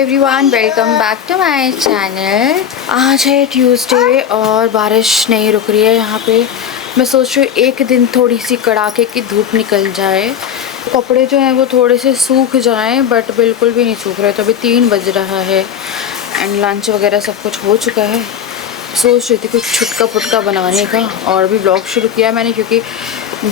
Everyone welcome back to my channel. आज है Tuesday और बारिश नहीं रुक रही है यहाँ पे। मैं सोच रही हूँ एक दिन थोड़ी सी कड़ाके की धूप निकल जाए, कपड़े जो हैं वो थोड़े से सूख जाएं, बट बिल्कुल भी नहीं सूख रहे। तो अभी 3 बज रहा है एंड लंच वगैरह सब कुछ हो चुका है। सोच रही थी कुछ छुटका पुटका बनाने का, और भी ब्लॉग शुरू किया मैंने क्योंकि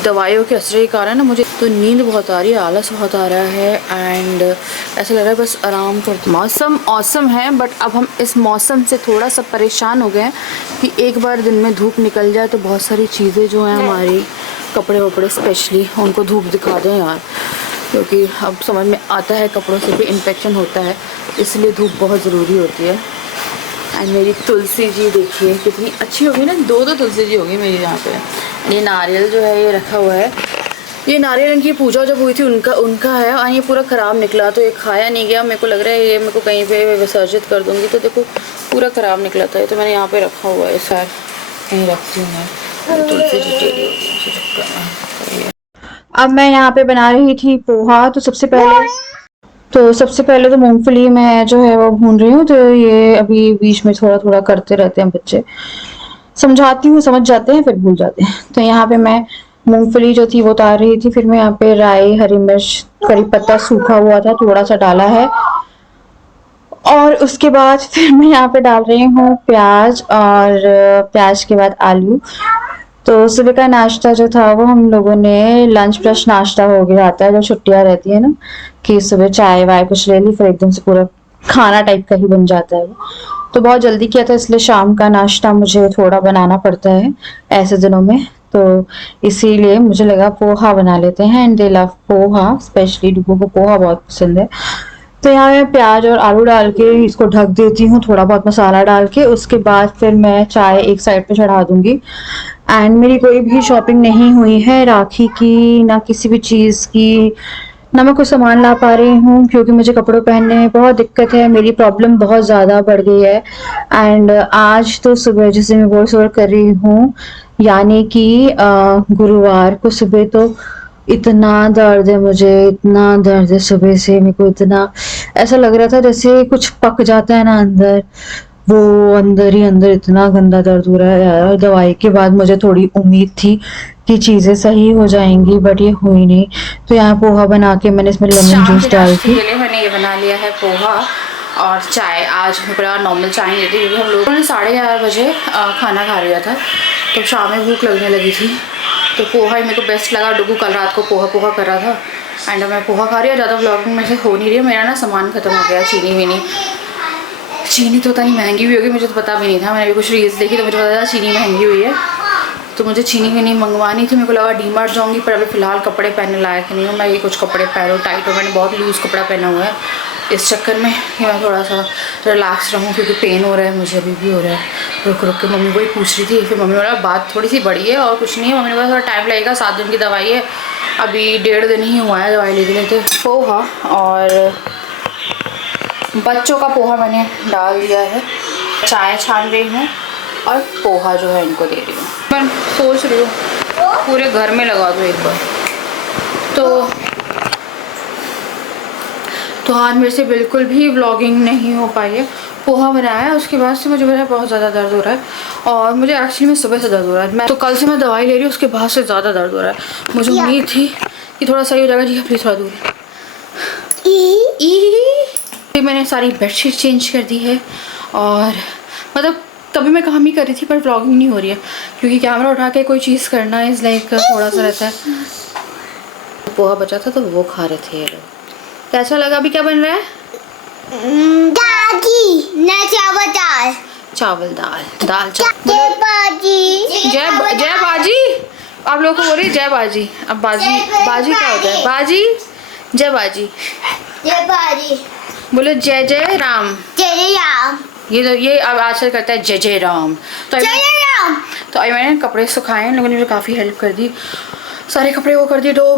दवाइयों के असर के कारण ना मुझे तो नींद बहुत आ रही है, आलस बहुत आ रहा है एंड ऐसा लग रहा है बस आराम कर। मौसम औसम है, बट अब हम इस मौसम से थोड़ा सा परेशान हो गए हैं कि एक बार दिन में धूप निकल जाए तो बहुत सारी चीज़ें जो हैं हमारी कपड़े वपड़े स्पेशली उनको धूप दिखा दें यार, क्योंकि अब समझ में आता है कपड़ों से भी इन्फेक्शन होता है, इसलिए धूप बहुत ज़रूरी होती है। एंड मेरी तुलसी जी देखिए कितनी अच्छी होगी ना, दो तुलसी जी होगी मेरी यहाँ पे। ये नारियल जो है ये रखा हुआ है, ये नारियल इनकी पूजा जब हुई थी उनका है, और ये पूरा ख़राब निकला तो ये खाया नहीं गया। मेरे को लग रहा है ये मेरे को कहीं पे विसर्जित कर दूँगी, तो देखो पूरा ख़राब निकला था। ये तो मैंने यहाँ पे रखा हुआ है, सर कहीं रखती हूँ मैं, तुलसी जी टेढ़ी होगी। अब मैं यहाँ पे बना रही थी पोहा। तो सबसे पहले तो मूंगफली मैं जो है वो भून रही हूँ। तो ये अभी बीच में थोड़ा थोड़ा करते रहते हैं बच्चे, समझाती हूँ समझ जाते हैं फिर भूल जाते हैं। तो यहाँ पे मैं मूंगफली जो थी वो उतार रही थी, फिर मैं यहाँ पे राई, हरी मिर्च, करी पत्ता सूखा हुआ था थोड़ा सा डाला है, और उसके बाद फिर मैं यहाँ पे डाल रही हूँ प्याज, और प्याज के बाद आलू। तो सुबह का नाश्ता जो था वो हम लोगों ने लंच ब्रश नाश्ता हो गया आता है, जो छुट्टियां रहती है ना कि सुबह चाय वाय कुछ ले ली, फिर एकदम से पूरा खाना टाइप का ही बन जाता है। तो बहुत जल्दी किया था, इसलिए शाम का नाश्ता मुझे थोड़ा बनाना पड़ता है ऐसे दिनों में, तो इसीलिए मुझे लगा पोहा बना लेते हैं। And they love poha, specially Dugu को पोहा बहुत पसंद है। तो यहाँ मैं प्याज और आलू डाल के इसको ढक देती हूँ, थोड़ा बहुत मसाला डाल के। उसके बाद फिर मैं चाय एक साइड पे चढ़ा दूंगी। एंड मेरी कोई भी शॉपिंग नहीं हुई है राखी की, ना किसी भी चीज़ की, ना मैं कुछ सामान ला पा रही हूँ क्योंकि मुझे कपड़ों पहनने में बहुत दिक्कत है। मेरी प्रॉब्लम बहुत ज़्यादा बढ़ गई है। एंड आज तो सुबह जैसे मैं वॉइस ओवर कर रही हूँ, यानी कि गुरुवार को सुबह तो इतना दर्द है मुझे, इतना दर्द है सुबह से। मेरे को इतना ऐसा लग रहा था जैसे कुछ पक जाता है ना अंदर, वो अंदर ही अंदर इतना गंदा दर्द हो रहा है यार। दवाई के बाद मुझे थोड़ी उम्मीद थी कि चीज़ें सही हो जाएंगी, बट ये हुई नहीं। तो यहाँ पोहा बना के मैंने इसमें लेमन जूस डाल के मैंने ये बना लिया है पोहा और चाय। आज बड़ा नॉर्मल चाय नहीं देती क्योंकि हम लोगों ने 11:30 बजे खाना खा लिया था, तो शाम में भूख लगने लगी थी। तो पोहा ही मेरे को बेस्ट लगा। डुगू कल रात को पोहा कर रहा था एंड मैं पोहा खा रही हूँ। ज़्यादा व्लॉगिंग में से हो नहीं रही है, मेरा ना सामान ख़त्म हो गया। चीनी तो उतनी महंगी भी होगी, मुझे तो पता भी नहीं था। मैंने भी कुछ रील्स देखी तो मुझे पता था चीनी महंगी हुई है, तो मुझे चीनी भी नहीं मंगवानी थी। मेरे को लगा डीमार्ट जाऊँगी, पर अभी फ़िलहाल कपड़े पहनने लायक नहीं हूँ मैं। ये कुछ कपड़े पहनो टाइट हो, मैंने बहुत लूज़ कपड़ा पहना हुआ है इस चक्कर में कि मैं थोड़ा सा रिलैक्स रहूँ, क्योंकि पेन हो रहा है मुझे, अभी भी हो रहा है। रुक के मम्मी को ही पूछ रही थी, फिर मम्मी बोला बात थोड़ी सी बड़ी है और कुछ नहीं है। मम्मी ने बोला थोड़ा टाइम लगेगा, 7 दिन की दवाई है, अभी 1.5 दिन ही हुआ है दवाई लेके लेते। पोहा और बच्चों का पोहा मैंने डाल दिया है, चाय छान रही हूँ और पोहा जो है इनको दे रही हूँ। मैं सोच रही हूँ पूरे घर में लगा दूँ एक बार। तो आज मेरे से बिल्कुल भी व्लॉगिंग नहीं हो पाई है। पोहा बनाया है, उसके बाद से मुझे मेरा बहुत ज़्यादा दर्द हो रहा है, और मुझे एक्चुअली में सुबह से दर्द हो रहा है। तो कल से मैं दवाई ले रही हूँ, उसके बाद से ज़्यादा दर्द हो रहा है। मुझे उम्मीद थी कि थोड़ा सही हो जाएगा। जी प्लीज़ थोड़ा दूर। मैंने सारी बेडशीट चेंज कर दी है, और मतलब तभी मैं काम ही कर रही थी, पर व्लॉगिंग नहीं हो रही है क्योंकि कैमरा उठा के कोई चीज़ करना इज़ लाइक थोड़ा सा रहता है। पोहा बचा था तो वो खा रहे थे ये लोग। कैसा लगा? अभी क्या बन रहा है? चावल दाल जय बाजी। आप लोगों को बोल रही जय बाजी। अब बाजी क्या होता है? बाजी जय बाजी बोलो। जय जय राम। ये अब आजकल करता है जय जय राम। तो अभी मैंने कपड़े सुखाए, लोगों ने मुझे काफ़ी हेल्प कर दी, सारे कपड़े वो कर दिए। तो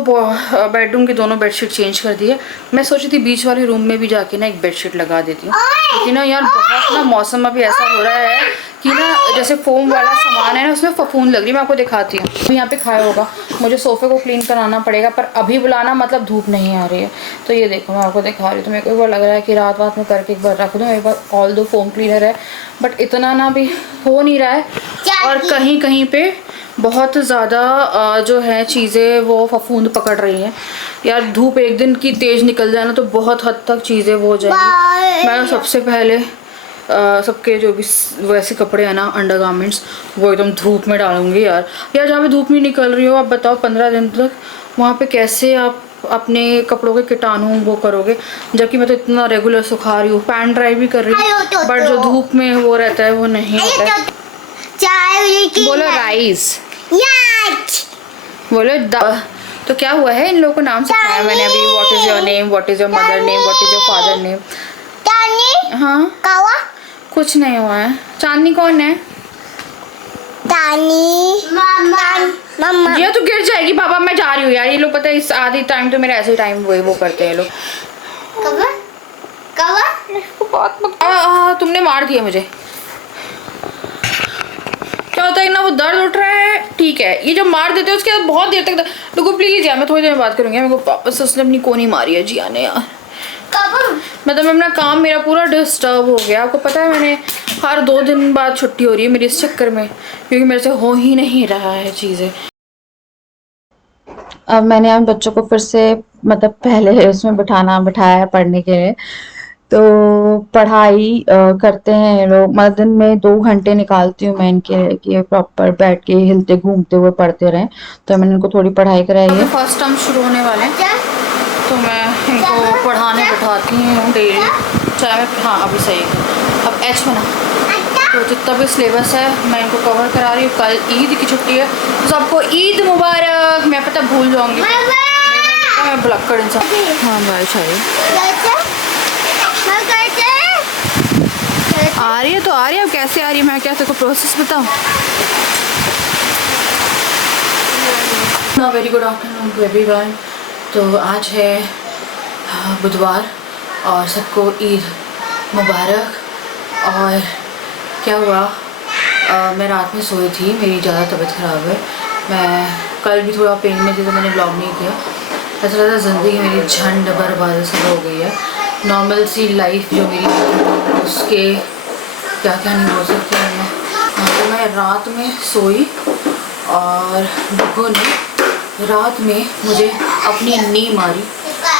बेडरूम की दोनों बेडशीट चेंज कर दिए। मैं सोची थी बीच वाले रूम में भी जाके ना एक बेडशीट लगा देती हूँ, क्योंकि ना यार बहुत ना मौसम अभी ऐसा हो रहा है कि ना जैसे फोम वाला सामान है ना उसमें फफूंद लग रही है। मैं आपको दिखाती हूँ। यहाँ पे खाया होगा। मुझे सोफ़े को क्लीन कराना पड़ेगा, पर अभी बुलाना मतलब धूप नहीं आ रही है। तो ये देखो मैं आपको दिखा रही हूँ। तो मेरे को एक बार लग रहा है कि रात में करके एक बार रख दूँ। एक बार ऑल दो फोम क्लीनर है, बट इतना ना भी हो नहीं रहा है। और कहीं कहीं पे बहुत ज़्यादा जो है चीज़ें वो फफूंद पकड़ रही हैं यार। धूप एक दिन की तेज़ निकल जाए ना तो बहुत हद तक चीज़ें वो हो जाएंगी। मैं सबसे पहले सबके जो भी वैसे कपड़े हैं ना, अंडर गारमेंट्स, वो एकदम धूप में डालूंगी यार। जहाँ पे धूप नहीं निकल रही हो, आप बताओ 15 दिन तक वहाँ पे कैसे आप अपने कपड़ों के कीटाणु वो करोगे, जबकि मैं तो इतना रेगुलर सुखा रही हूँ, पैन ड्राई भी कर रही हूँ, बट जो धूप में वो रहता है वो नहीं होता है। बोलो राइस, बोलो तो क्या हुआ है, इन लोगों को नाम सिखाया मैंने अभी। What is your name, what is your mother name, what is your father name. हाँ कुछ नहीं हुआ है। चांदनी कौन है? मम्मा। ये तो गिर जाएगी बाबा, मैं जा रही हूँ यार। ये लोग पता है इस आधी टाइम तो मेरा ऐसे टाइम वो करते हैं लोग। तुमने मार दिया मुझे। क्या होता है ना, वो दर्द उठ रहा है, ठीक है। ये जब मार देते हैं उसके बाद बहुत देर तक रुको प्लीज यार, मैं थोड़ी देर में बात करूँगी। मेरे को वापस उसने अपनी कोनी मारी है जिया ने यार। मतलब अपना काम मेरा पूरा डिस्टर्ब हो गया। आपको पता है मैंने हर 2 दिन बाद छुट्टी हो रही है मेरी इस चक्कर में, क्योंकि मेरे से हो ही नहीं रहा है चीज़ें। अब मैंने अब बच्चों को फिर से मतलब पहले उसमें बिठाया है पढ़ने के लिए। तो पढ़ाई करते हैं ये लोग। मतलब दिन में 2 घंटे निकालती हूँ मैं इनके लिए कि प्रॉपर बैठ के हिलते घूमते हुए पढ़ते रहें। तो मैंने इनको थोड़ी पढ़ाई कराई है। फर्स्ट टर्म शुरू होने वाले हैं तो मैं इनको पढ़ाने बैठाती हूँ डेली, चाहे मैं हाँ अभी सही है। अब एच बना तो जितना भी सिलेबस है मैं इनको कवर करा रही हूँ। कल ईद की छुट्टी है तो सबको ईद मुबारक। मैं पता भूल जाऊँगी, मैं भुलक्कड़ इंसान। हाँ भाई चाहिए आ रही है तो आ रही है। अब कैसे आ रही है मैं क्या तेरे को प्रोसेस बताऊँ? Very good afternoon to everyone. तो आज है बुधवार और सबको ईद मुबारक। और क्या हुआ, मैं रात में सोई थी, मेरी ज़्यादा तबीयत ख़राब है। मैं कल भी थोड़ा पेन में थी तो मैंने ब्लॉग नहीं किया। ऐसा लगता है ज़िंदगी मेरी झंड बर्बाद सा हो गई है। नॉर्मल सी लाइफ जो मेरी उसके क्या क्या नहीं हो सकती मैं। तो मैं रात में सोई और बुग्गू ने रात में मुझे अपनी नी मारी।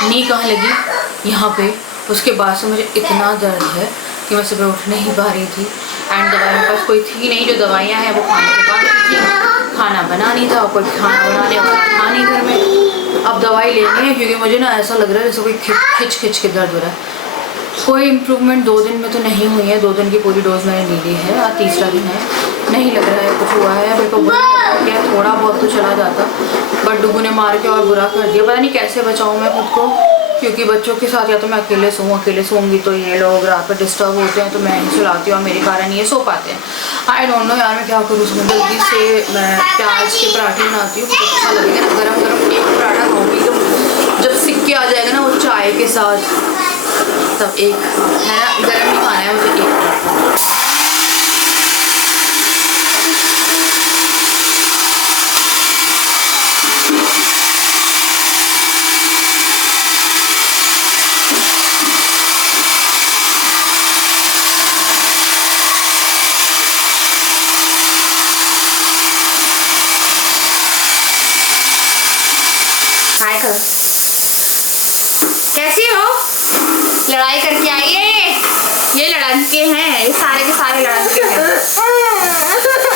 नी कहाँ लगी? यहाँ पे। उसके बाद से मुझे इतना दर्द है कि मैं सुबह उठ नहीं पा रही थी। एंड दवाई मेरे पास कोई थी नहीं, जो दवाइयाँ हैं वो खाने के बाद थी। खाना बना नहीं था और कोई खाना बनाने वाला था नहीं घर में। अब दवाई लेनी है क्योंकि मुझे ना ऐसा लग रहा है जैसे कोई खिंच के दर्द हो रहा है। कोई इम्प्रूवमेंट 2 दिन में तो नहीं हुई है। 2 दिन की पूरी डोज मैंने ले ली है, आज तीसरा दिन है, नहीं लग रहा है कुछ हुआ है। मेरे को बुरा थोड़ा बहुत तो चला जाता, बट डुगू ने मार के और बुरा कर दिया। पता नहीं कैसे बचाऊँ मैं खुद को, क्योंकि बच्चों के साथ या तो मैं अकेले सोऊंगी तो ये लोग रात पर डिस्टर्ब होते हैं तो मैं ही सुलाती हूँ और मेरे कारण ये सो पाते हैं। आई डोंट नो यार मैं क्या करूँ। उसमें जल्दी से मैं प्याज के पराठे बनाती हूँ, कुछ अच्छा लगेगा ना। गरम गरम एक पराठा खाऊँगी तो जब सिक्के आ जाएगा ना वो चाय के साथ, तब एक है ना, गरम नहीं खाना है मुझे, एक पराठा। कैसी हो? लड़ाई करके आई है ये लड़के हैं, ये सारे के सारे लड़के हैं।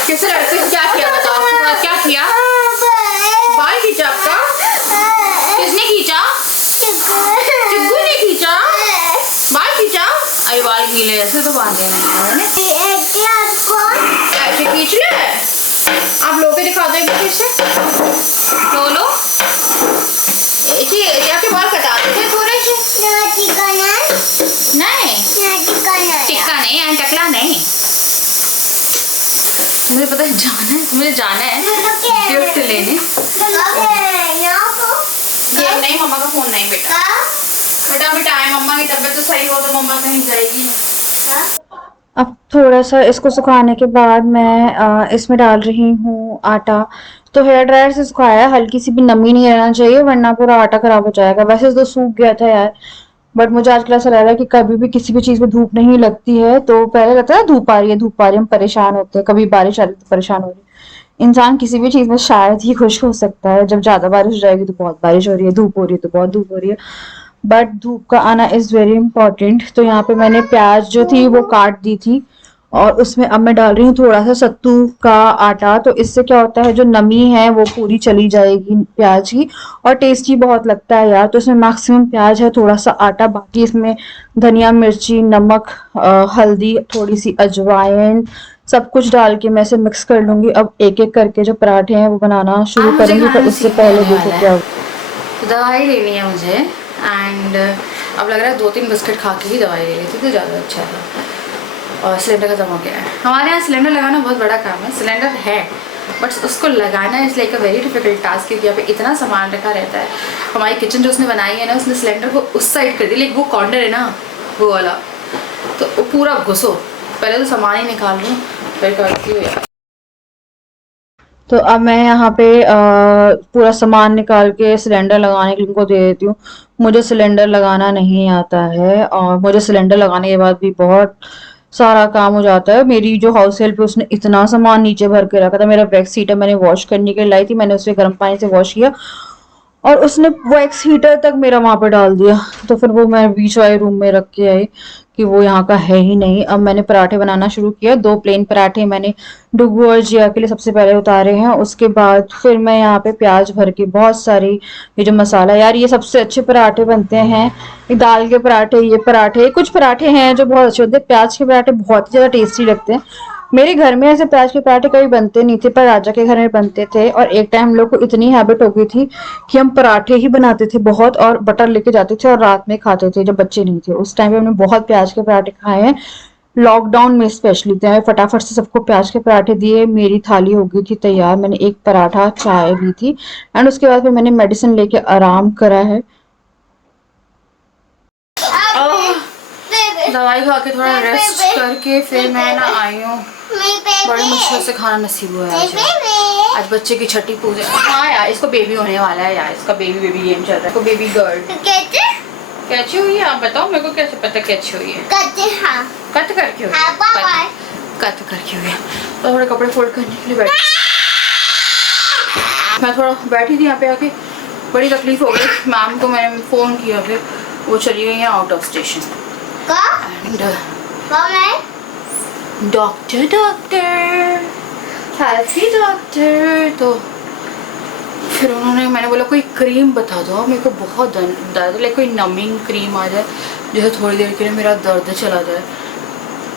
किससे लड़के? क्या किया बताओ, क्या किया? बाल खींचा आपका? किसने खींचा? चिग्गू ने खींचा? बाल खींचा? अरे बाल गीले ऐसे तो बांधे नहीं ऐसे खींच ले। आप लोग दिखा दो एक बार से बोलो। एरिया के बाल कटाते थे थोड़े से। नहीं टिक्का नहीं है, टकला नहीं। मुझे पता है मुझे जाना है गिफ्ट लेने। गेम नहीं, मम्मा का फोन नहीं बेटा। बेटा अभी टाइम, मम्मा की तबीयत तो सही हो तो मम्मा कहीं जाएगी। अब थोड़ा सा इसको सुखाने के बाद मैं इसमें डाल रही हूँ आटा। तो हेयर ड्रायर से सुखाया, हल्की सी भी नमी नहीं रहना चाहिए वरना पूरा आटा खराब हो जाएगा। वैसे तो सूख गया था यार, बट मुझे आजकल ऐसा लग रहा है कि कभी भी किसी भी चीज में धूप नहीं लगती है तो पहले लगता है धूप आ रही है धूप आ रही है, हम परेशान होते हैं, कभी बारिश आ रही है तो परेशान हो रही है। इंसान किसी भी चीज में शायद ही खुश हो सकता है, जब ज्यादा बारिश हो जाएगी तो बहुत बारिश हो रही है, धूप हो रही है तो बहुत धूप हो रही है, बट धूप का आना इज वेरी इंपॉर्टेंट। तो यहाँ पे मैंने प्याज जो थी वो काट दी थी और उसमें अब मैं डाल रही हूँ थोड़ा सा सत्तू का आटा। तो इससे क्या होता है, जो नमी है वो पूरी चली जाएगी प्याज की, और टेस्टी बहुत लगता है यार। तो इसमें मैक्सिमम प्याज है, थोड़ा सा आटा, बाकी इसमें धनिया, मिर्ची, नमक, हल्दी, थोड़ी सी अजवाइन, सब कुछ डाल के मैं इसे मिक्स कर लूंगी। अब एक एक करके जो पराठे हैं वो बनाना शुरू करेंगे, पर उससे पहले देखो क्या दवाई लेनी है मुझे एंड अब लग रहा है 2-3 बिस्किट खा के ही दवाई ले लेती तो ज़्यादा अच्छा था। और सिलेंडर खत्म हो गया है। हमारे यहाँ सिलेंडर लगाना बहुत बड़ा काम है। सिलेंडर है बट उसको लगाना is like a very difficult task, क्योंकि यहाँ पे इतना सामान रखा रहता है। हमारी किचन जो उसने बनाई है ना, उसने सिलेंडर को उस साइड कर दी, लाइक वो कॉर्नर है ना वो वाला, तो वो पूरा घुसो। पहले तो सामान ही निकाल लूँ फिर करती हूँ यार। तो अब मैं यहाँ पे पूरा सामान निकाल के सिलेंडर लगाने के लिए उनको दे देती हूँ। मुझे सिलेंडर लगाना नहीं आता है और मुझे सिलेंडर लगाने के बाद भी बहुत सारा काम हो जाता है। मेरी जो हाउस हेल्प है उसने इतना सामान नीचे भर के रखा था। मेरा वैक्स हीटर मैंने वॉश करने के लिए लाई थी, मैंने उसे गर्म पानी से वॉश किया और उसने वैक्स हीटर तक मेरा वहां पे डाल दिया। तो फिर वो मैं बीच वाले रूम में रख के आई कि वो यहाँ का है ही नहीं। अब मैंने पराठे बनाना शुरू किया। 2 प्लेन पराठे मैंने डुगू और जिया के लिए सबसे पहले उतारे हैं। उसके बाद फिर मैं यहाँ पे प्याज भर के बहुत सारी, ये जो मसाला, यार ये सबसे अच्छे पराठे बनते हैं, ये दाल के पराठे, ये पराठे, कुछ पराठे हैं जो बहुत अच्छे होते हैं। प्याज के पराठे बहुत ही ज्यादा टेस्टी लगते हैं। मेरे घर में ऐसे प्याज के पराठे कभी बनते नहीं थे, पर राजा के घर में बनते थे। और एक टाइम हम लोग को इतनी हैबिट हो गई थी कि हम पराठे ही बनाते थे बहुत, और बटर लेके जाते थे और रात में खाते थे जब बच्चे नहीं थे। उस टाइम पे हमने बहुत प्याज के पराठे खाए हैं, लॉकडाउन में स्पेशली। तो मैं फटाफट से सबको प्याज के पराठे दिए, मेरी थाली हो गई थी तैयार। मैंने एक पराठा, चाय भी थी एंड उसके बाद फिर मैंने मेडिसिन लेके आराम करा है। दवाई खा के थोड़ा रेस्ट करके फिर मैं ना आई हूँ। बड़ी मुश्किल से खाना नसीब हुआ है आज बच्चे की छठी पूजा। हाँ यार, इसको बेबी होने वाला है यार, इसका बेबी गेम चल रहा है। इसको बेबी गर्ल कैची हुई है, आप बताओ मेरे को कैसे पता कैची हुई है? कट करके हुई है, कट करके हुई है। तो थोड़े कपड़े फोल्ड करने के लिए बैठी, मैं थोड़ा बैठी थी यहाँ पे आके, बड़ी तकलीफ हो गई। मैम को मैंने फ़ोन किया, फिर वो चली गई हैं out of station. Doctor healthy doctor. तो फिर उन्होंने, मैंने बोला कोई क्रीम बता दो, मेरे को बहुत दर्द, लाइक कोई नमिंग क्रीम आ जाए जैसे थोड़ी देर के लिए मेरा दर्द चला जाए,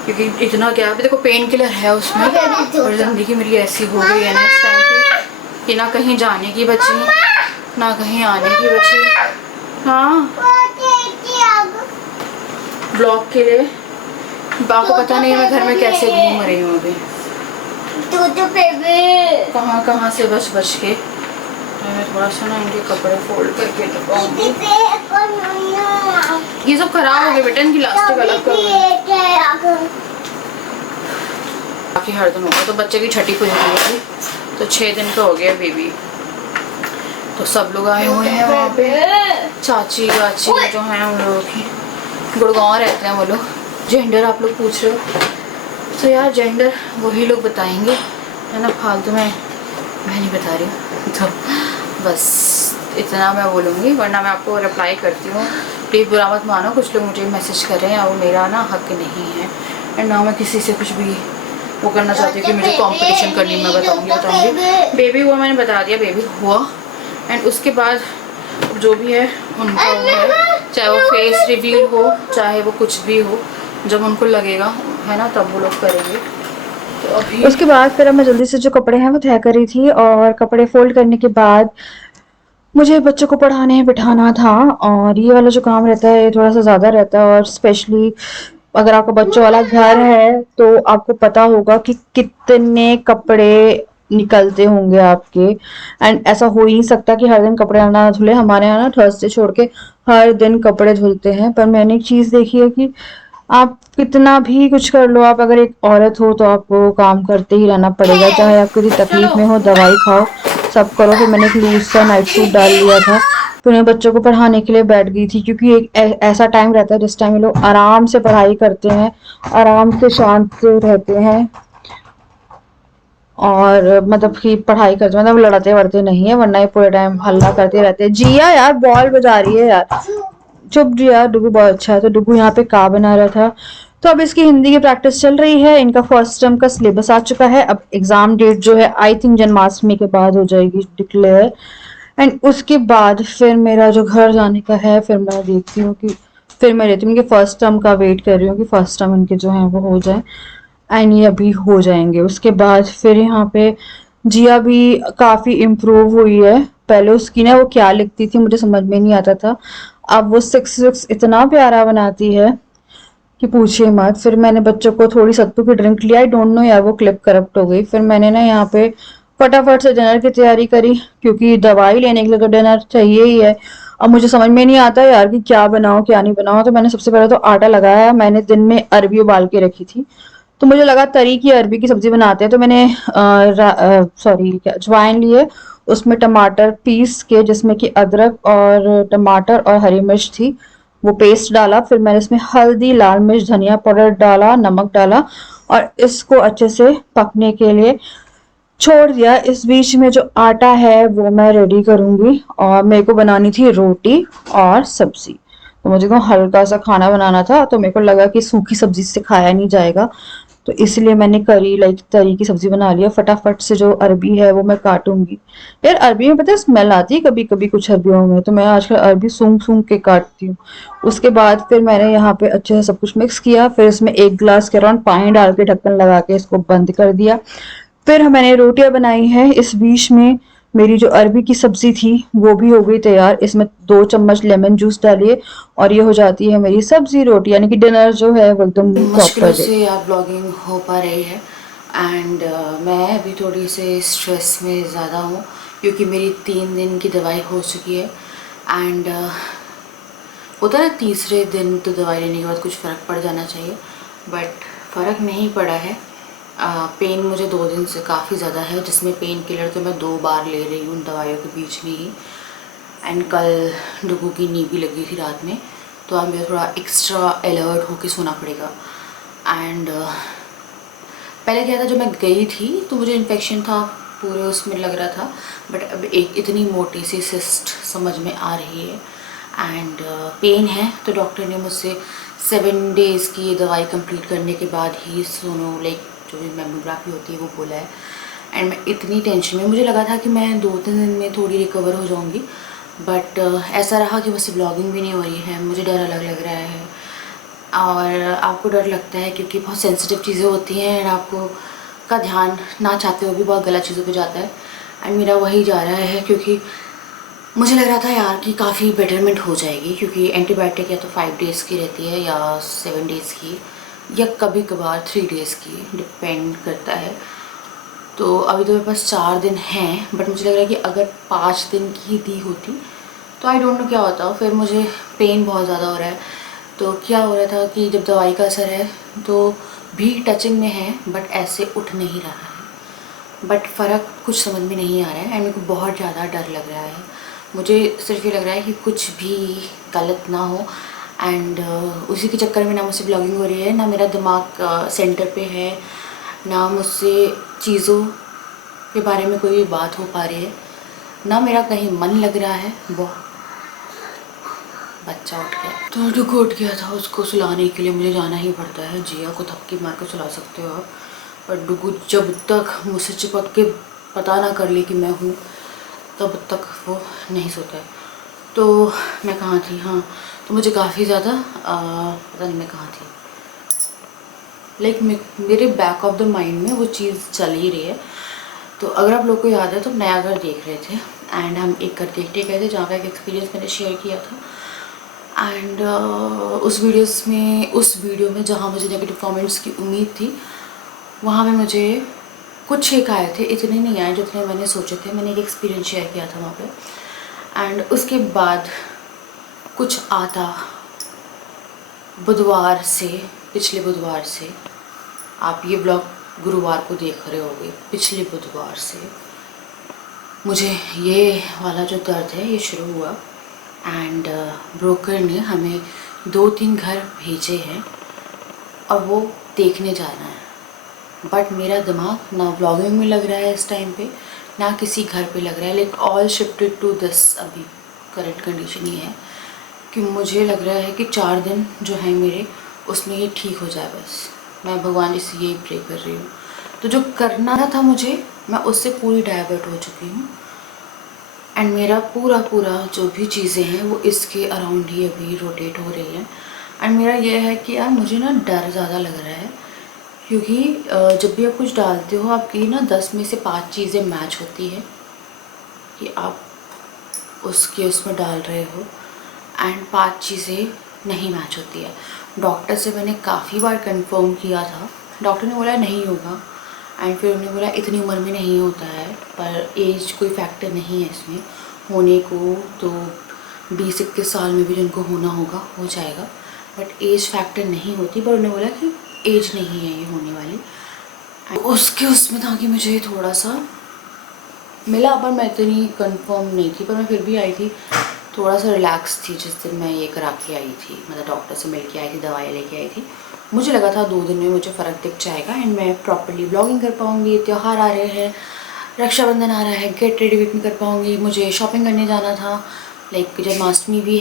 क्योंकि इतना क्या है, देखो पेन किलर है उसमें। और ज़िंदगी मेरी ऐसी हो गई है ना इस टाइम पे कि ना कहीं जाने की बची ना कहीं आने की बची। हाँ, ब्लॉग के लिए बाप को पता नहीं मैं घर में कैसे घूम रही हूँ अभी, कहाँ से बच के। तो मैं थोड़ा सा ना इनके कपड़े फोल्ड करके लगाऊंगी। ये सब खराब हो गए बेटा, इनकी लास्टिक अलग करो। बाकी हर दिन होगा। तो बच्चे की छठी पूजा होगी, तो 6 दिन का हो गया बेबी। तो सब लोग आए हुए हैं वहाँ पे, चाची वाची जो हैं उन लोगों की, गुड़गांव रहते हैं वो लोग। जेंडर आप लोग पूछ रहे हो, तो यार जेंडर वही लोग बताएंगे, है ना, फालतू में मैं नहीं बता रही हूँ। तो बस इतना मैं बोलूँगी, वरना मैं आपको रिप्लाई करती हूँ। प्लीज़ बुरा मत मानो, कुछ लोग मुझे मैसेज कर रहे हैं और मेरा ना हक नहीं है, एंड ना मैं किसी से कुछ भी वो करना चाहती हूँ कि मुझे कंपटीशन करनी। मैं बताऊँगी बेबी हुआ, मैंने बता दिया बेबी हुआ, एंड उसके बाद जो भी है उनका वो है, चाहे वो फेस रिवील हो चाहे वो कुछ भी हो, जब उनको लगेगा, है ना, तब वो लोग करेंगे। तो अभी उसके बाद फिर मैं जल्दी से जो कपड़े हैं वो तय करी थी, और कपड़े फोल्ड करने के बाद मुझे बच्चों को पढ़ाने बिठाना था। और ये वाला जो काम रहता है ये थोड़ा सा ज़्यादा रहता है, और स्पेशली अगर आपका बच्चों वाला घर है तो आपको पता होगा कि कितने कपड़े निकलते होंगे आपके। एंड ऐसा हो ही नहीं सकता कि हर दिन कपड़े ना धुले। हमारे यहाँ ना थर्सडे छोड़ के हर दिन कपड़े धुलते हैं। पर मैंने एक चीज़ देखी है कि आप कितना भी कुछ कर लो, आप अगर एक औरत हो तो आपको काम करते ही रहना पड़ेगा, चाहे आप किसी तकलीफ में हो, दवाई खाओ, सब करो। फिर मैंने एक लूज सा नाइट सूट डाल लिया था, फिर मैं बच्चों को पढ़ाने के लिए बैठ गई थी, क्योंकि एक ऐसा टाइम रहता है जिस टाइम ये लोग आराम से पढ़ाई करते हैं, आराम से शांत से रहते हैं, और मतलब कि पढ़ाई करते मतलब लड़ते वड़ते नहीं है, वरना ये पूरे टाइम हल्ला करते रहते हैं। जिया यार बॉल बजा रही है यार, चुप जिया। डुगू बहुत अच्छा है। तो डुगू यहाँ पे का बना रहा था। तो अब इसकी हिंदी की प्रैक्टिस चल रही है। इनका फर्स्ट टर्म का सिलेबस आ चुका है। अब एग्जाम डेट जो है आई थिंक जन्माष्टमी के बाद हो जाएगी डिक्लेयर, एंड उसके बाद फिर मेरा जो घर जाने का है, फिर मैं देखती हूँ कि फिर मैं रहती हूँ कि फर्स्ट टर्म का वेट कर रही हूँ कि फर्स्ट टर्म इनके जो है वो हो जाए, एंड ये अभी हो जाएंगे। उसके बाद फिर यहाँ पे जिया भी काफ़ी इम्प्रूव हुई है। पहले उसकी ना वो क्या लिखती थी मुझे समझ में नहीं आता था, अब वो 6 इतना प्यारा बनाती है कि पूछिए मत। फिर मैंने बच्चों को थोड़ी सत्तू की ड्रिंक लिया, आई डोंट नो यार वो क्लिप करप्ट हो गई। फिर मैंने ना यहाँ पे फटाफट से डिनर की तैयारी करी, क्योंकि दवाई लेने के लिए तो डिनर चाहिए ही है। अब मुझे समझ में नहीं आता यार कि क्या बनाऊं क्या नहीं बनाऊं, तो मैंने सबसे पहले तो आटा लगाया। मैंने दिन में अरबी उबाल के रखी थी, तो मुझे लगा तरी की अरबी की सब्जी बनाते हैं, तो मैंने अजवाइन लिए, उसमें टमाटर पीस के, जिसमें कि अदरक और टमाटर और हरी मिर्च थी, वो पेस्ट डाला। फिर मैंने इसमें हल्दी, लाल मिर्च, धनिया पाउडर डाला, नमक डाला, और इसको अच्छे से पकने के लिए छोड़ दिया। इस बीच में जो आटा है वो मैं रेडी करूंगी, और मेरे को बनानी थी रोटी और सब्जी। तो मुझे को हल्का सा खाना बनाना था, तो मेरे को लगा कि सूखी सब्जी से खाया नहीं जाएगा, तो इसलिए मैंने तरी की सब्जी बना लिया। फटाफट से जो अरबी है वो मैं काटूंगी। यार अरबी में पता है स्मेल आती है कभी कभी कुछ अरबियों में, तो मैं आजकल अरबी सूंघ सूंघ के काटती हूँ। उसके बाद फिर मैंने यहाँ पे अच्छे से सब कुछ मिक्स किया, फिर इसमें 1 गिलास के अराउंड पानी डाल के ढक्कन लगा के इसको बंद कर दिया। फिर मैंने रोटियां बनाई हैं। इस बीच में मेरी जो अरबी की सब्जी थी वो भी हो गई तैयार। इसमें 2 चम्मच लेमन जूस डालिए और ये हो जाती है मेरी सब्जी रोटी, यानी कि डिनर जो है वो एकदम मुश्किलों प्रॉपर है। से आप ब्लॉगिंग हो पा रही है, एंड मैं अभी थोड़ी से स्ट्रेस में ज़्यादा हूँ, क्योंकि मेरी 3 दिन की दवाई हो चुकी है। एंड होता है ना, तीसरे दिन तो दवाई लेने के बाद कुछ फ़र्क पड़ जाना चाहिए, बट फ़र्क नहीं पड़ा है। पेन मुझे 2 दिन से काफ़ी ज़्यादा है, जिसमें पेन किलर तो मैं 2 बार ले रही हूँ दवाइयों के बीच में ही। एंड कल डुगू की नींद भी लगी थी रात में, तो अब मुझे थोड़ा एक्स्ट्रा अलर्ट होके सोना पड़ेगा। एंड पहले क्या था, जब मैं गई थी तो मुझे इन्फेक्शन था पूरे उसमें लग रहा था, बट अब एक इतनी मोटी सी सिस्ट समझ में आ रही है, एंड पेन है। तो डॉक्टर ने मुझसे 7 डेज़ की ये दवाई कंप्लीट करने के बाद ही जो भी मेमोग्राफी होती है वो बोला है। एंड मैं इतनी टेंशन में, मुझे लगा था कि मैं 2-3 दिन में थोड़ी रिकवर हो जाऊंगी, बट ऐसा रहा कि मुझसे ब्लॉगिंग भी नहीं हो रही है। मुझे डर अलग लग रहा है, और आपको डर लगता है क्योंकि बहुत सेंसिटिव चीज़ें होती हैं, एंड आपको का ध्यान ना चाहते हुए भी बहुत गलत चीज़ों पे जाता है। एंड मेरा वही जा रहा है, क्योंकि मुझे लग रहा था यार कि काफ़ी बेटरमेंट हो जाएगी, क्योंकि एंटीबायोटिक या तो 5 डेज़ की रहती है या 7 डेज़ की, या कभी कभार 3 डेज़ की, डिपेंड करता है। तो अभी तो मेरे पास 4 दिन हैं, बट मुझे लग रहा है कि अगर 5 दिन की दी होती तो आई डोंट नो क्या होता। फिर मुझे पेन बहुत ज़्यादा हो रहा है। तो क्या हो रहा था कि जब दवाई का असर है तो भी टचिंग में है, बट ऐसे उठ नहीं रहा है, बट फ़र्क कुछ समझ में नहीं आ रहा है, एंड मेरे को बहुत ज़्यादा डर लग रहा है। मुझे सिर्फ ये लग रहा है कि कुछ भी गलत ना हो, एंड उसी के चक्कर में ना मुझसे ब्लॉगिंग हो रही है, ना मेरा दिमाग सेंटर पे है, ना मुझसे चीज़ों के बारे में कोई बात हो पा रही है, ना मेरा कहीं मन लग रहा है। बहुत बच्चा उठ गया, तो डुगू उठ गया था, उसको सुलाने के लिए मुझे जाना ही पड़ता है। जिया को थपकी मार कर सुला सकते हो आप, पर डुगू जब तक मुझसे चिपक के पता ना कर ले कि मैं हूँ, तब तक वो नहीं सोता है। तो मैं कहाँ थी, हाँ, तो मुझे काफ़ी ज़्यादा पता नहीं मैं कहाँ थी, मेरे बैक ऑफ द माइंड में वो चीज़ चल ही रही है। तो अगर आप लोग को याद है तो नया घर देख रहे थे, एंड हम एक घर देखने गए थे, जहाँ का एक एक्सपीरियंस मैंने शेयर किया था। एंड उस वीडियो में जहाँ मुझे नेगेटिव कमेंट्स की उम्मीद थी, वहाँ पे मुझे कुछ एक आए थे, इतने नहीं आए जितने मैंने सोचे थे। मैंने एक एक्सपीरियंस शेयर किया था वहाँ पे, एंड उसके बाद कुछ आता बुधवार से, पिछले बुधवार से, आप ये ब्लॉग गुरुवार को देख रहे होगे, पिछले बुधवार से मुझे ये वाला जो दर्द है ये शुरू हुआ एंड ब्रोकर ने हमें 2-3 घर भेजे हैं और वो देखने जाना है। बट मेरा दिमाग ना व्लॉगिंग में लग रहा है इस टाइम पे, ना किसी घर पे लग रहा है। Like all shifted to this. अभी करंट कंडीशन ये है कि मुझे लग रहा है कि 4 दिन जो है मेरे, उसमें ये ठीक हो जाए। बस मैं भगवान जी से यही प्रे कर रही हूँ। तो जो करना था मुझे, मैं उससे पूरी डाइवर्ट हो चुकी हूँ एंड मेरा पूरा जो भी चीज़ें हैं वो इसके अराउंड ही अभी रोटेट हो रही हैं। एंड मेरा ये है कि यार मुझे ना डर ज़्यादा लग रहा है, क्योंकि जब भी आप कुछ डालते हो आपकी ना 10 में से 5 चीज़ें मैच होती है कि आप उसमें डाल रहे हो एंड 5 चीज़ें नहीं मैच होती है। डॉक्टर से मैंने काफ़ी बार कंफर्म किया था, डॉक्टर ने बोला नहीं होगा एंड फिर उन्होंने बोला इतनी उम्र में नहीं होता है, पर एज कोई फैक्टर नहीं है इसमें होने को। तो 20-21 साल में भी जिनको होना होगा हो जाएगा, बट एज फैक्टर नहीं होती। पर उन्होंने बोला कि एज नहीं है ये होने वाली। उसमें था कि मुझे थोड़ा सा मिला, पर मैं इतनी कंफर्म नहीं थी। पर मैं फिर भी आई थी, थोड़ा सा रिलैक्स थी जिस दिन मैं ये करा के आई थी, मतलब डॉक्टर से मिल के आई थी, दवाई लेके आई थी। मुझे लगा था 2 दिन में मुझे फ़र्क दिख जाएगा एंड मैं प्रॉपर्ली ब्लॉगिंग कर पाऊँगी। त्यौहार आ रहे हैं, रक्षाबंधन आ रहा है, गेट रेडी भी कर पाऊँगी। मुझे शॉपिंग करने जाना था, लाइक जन्माष्टमी भी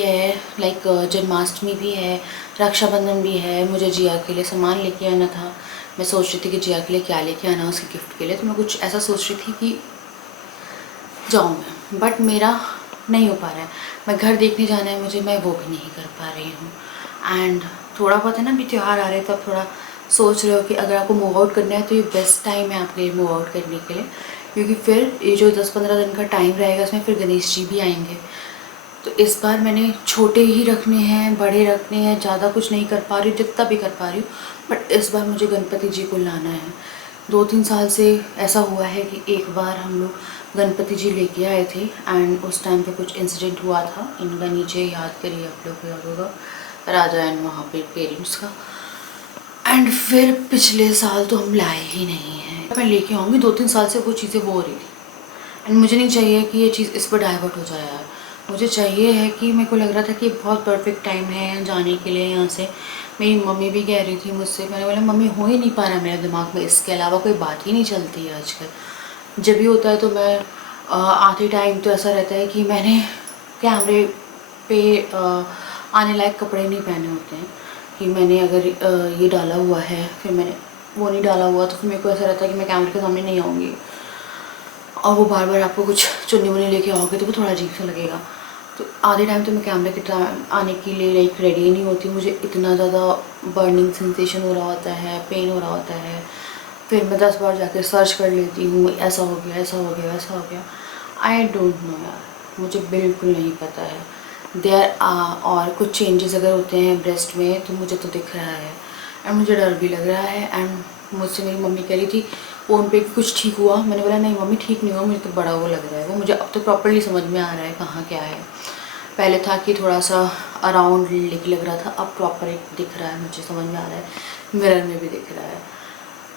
है, रक्षाबंधन भी है। मुझे जिया के लिए सामान लेके आना था। मैं सोच रही थी कि जिया के लिए क्या लेके आना उसके गिफ्ट के लिए, तो मैं कुछ ऐसा सोच रही थी कि जाऊँ मैं, बट मेरा नहीं हो पा रहा है। मैं घर देखने जाना है मुझे, मैं वो भी नहीं कर पा रही हूँ। एंड थोड़ा बहुत है ना, अभी त्यौहार आ रहे हैं तो आप थोड़ा सोच रहे हो कि अगर आपको मूव आउट करना है तो ये बेस्ट टाइम है आपके लिए मूव आउट करने के लिए, क्योंकि फिर ये जो 10-15 दिन का टाइम रहेगा इसमें फिर गणेश जी भी आएंगे। तो इस बार मैंने छोटे ही रखने हैं, बड़े रखने हैं, ज़्यादा कुछ नहीं कर पा रही हूँ, जितना भी कर पा रही हूँ। बट इस बार मुझे गणपति जी को लाना है। 2-3 साल से ऐसा हुआ है कि एक बार हम लोग गणपति जी लेके आए थे एंड उस टाइम पे कुछ इंसिडेंट हुआ था। इनका नीचे याद करिए, आप लोग को याद होगा, राजा एंड वहाँ पे पेरेंट्स का। एंड फिर पिछले साल तो हम लाए ही नहीं हैं। मैं लेके आऊँगी, 2-3 साल से वो चीज़ें वो हो रही थी एंड मुझे नहीं चाहिए कि ये चीज़ इस पर डाइवर्ट हो जाए यार। मुझे चाहिए है कि मेरे को लग रहा था कि बहुत परफेक्ट टाइम है जाने के लिए यहाँ से। मेरी मम्मी भी कह रही थी मुझसे, मैंने बोला मम्मी हो ही नहीं पा रहा मेरे दिमाग में, इसके अलावा कोई बात ही नहीं चलती है आजकल। जब भी होता है तो मैं आधे टाइम तो ऐसा रहता है कि मैंने कैमरे पे आने लायक कपड़े नहीं पहने होते हैं, कि मैंने अगर ये डाला हुआ है फिर मैंने वो नहीं डाला हुआ, तो फिर मेरे को ऐसा रहता है कि मैं कैमरे के सामने नहीं आऊँगी और वो बार बार आपको कुछ चुन्नी मुन्नी लेके आओगे तो वो थोड़ा अजीब सा लगेगा। तो आधे टाइम तो मैं कैमरे के आने के लिए लाइक रेडी ही नहीं होती। मुझे इतना ज़्यादा बर्निंग सेंसेशन हो रहा होता है, पेन हो रहा होता है, फिर मैं 10 बार जाकर सर्च कर लेती हूँ, ऐसा हो गया, ऐसा हो गया, वैसा हो गया। आई डोंट नो यार, मुझे बिल्कुल नहीं पता है। और कुछ चेंजेस अगर होते हैं ब्रेस्ट में तो मुझे तो दिख रहा है एंड मुझे डर भी लग रहा है। एंड मुझसे मेरी मम्मी कह रही थी फ़ोन पे कुछ ठीक हुआ, मैंने बोला नहीं मम्मी ठीक नहीं हुआ, मुझे तो बड़ा वो लग रहा है। वो मुझे अब तो प्रॉपर्ली समझ में आ रहा है कहाँ क्या है। पहले था कि थोड़ा सा अराउंड लग रहा था, अब प्रॉपर एक दिख रहा है, मुझे समझ में आ रहा है, मिरर में भी दिख रहा है।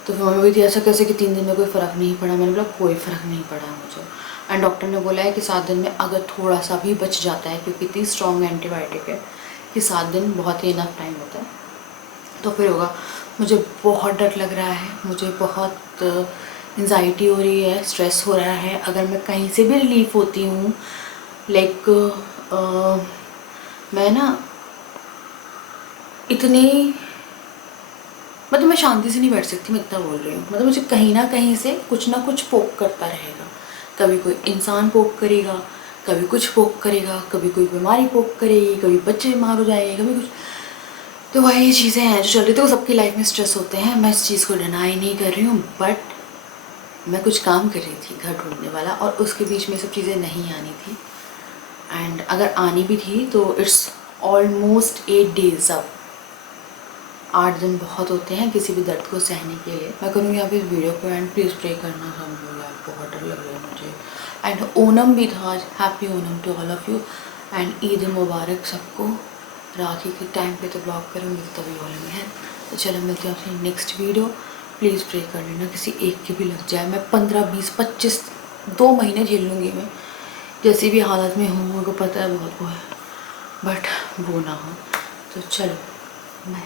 तो फिर मम्मी भी थी ऐसा कैसे कि 3 दिन में कोई फ़र्क नहीं पड़ा। मैंने बोला कोई फ़र्क नहीं पड़ा मुझे। एंड डॉक्टर ने बोला है कि 7 दिन में अगर थोड़ा सा भी बच जाता है, क्योंकि इतनी स्ट्रॉन्ग एंटीबायोटिक है कि 7 दिन बहुत ही इनफ टाइम होता है, तो फिर होगा। मुझे बहुत डर लग रहा है, मुझे बहुत एंजाइटी हो रही है, स्ट्रेस हो रहा है। अगर मैं कहीं से भी रिलीफ होती हूँ, लाइक मैं ना इतनी मतलब मैं शांति से नहीं बैठ सकती, मैं इतना बोल रही हूँ। मतलब मुझे कहीं ना कहीं से कुछ ना कुछ पोक करता रहेगा। कभी कोई इंसान पोक करेगा, कभी कुछ पोक करेगा, कभी कोई बीमारी पोक करेगी, कभी बच्चे बीमार हो जाएंगे, कभी कुछ। तो वही चीज़ें हैं जो चल रही थी। वो सबकी लाइफ में स्ट्रेस होते हैं, मैं इस चीज़ को डिनाई नहीं कर रही हूँ। बट मैं कुछ काम कर रही थी घर ढूंढने वाला, और उसके बीच में सब चीज़ें नहीं आनी थी। एंड अगर आनी भी थी तो इट्स ऑलमोस्ट 8 डेज़। अब 8 दिन बहुत होते हैं किसी भी दर्द को सहने के लिए। मैं करूँगी आप इस वीडियो को एंड प्लीज़ प्रे करना समझो यार, बहुत डर लग रहा है मुझे। एंड ओनम भी था आज, happy Onam to all of you and Eid मुबारक सबको। राखी के टाइम पे तो ब्लॉग करूँगी तभी वाले में है। तो चलो मिलते हैं अपनी नेक्स्ट वीडियो। प्लीज़ प्रे कर लेना किसी एक की भी लग जाए। मैं 15, 20, 25 2 महीने झेल लूँगी मैं, जैसी भी हालत में हूँ। मेरे को पता है बहुत वो है, बट वो ना हो तो चलो मैं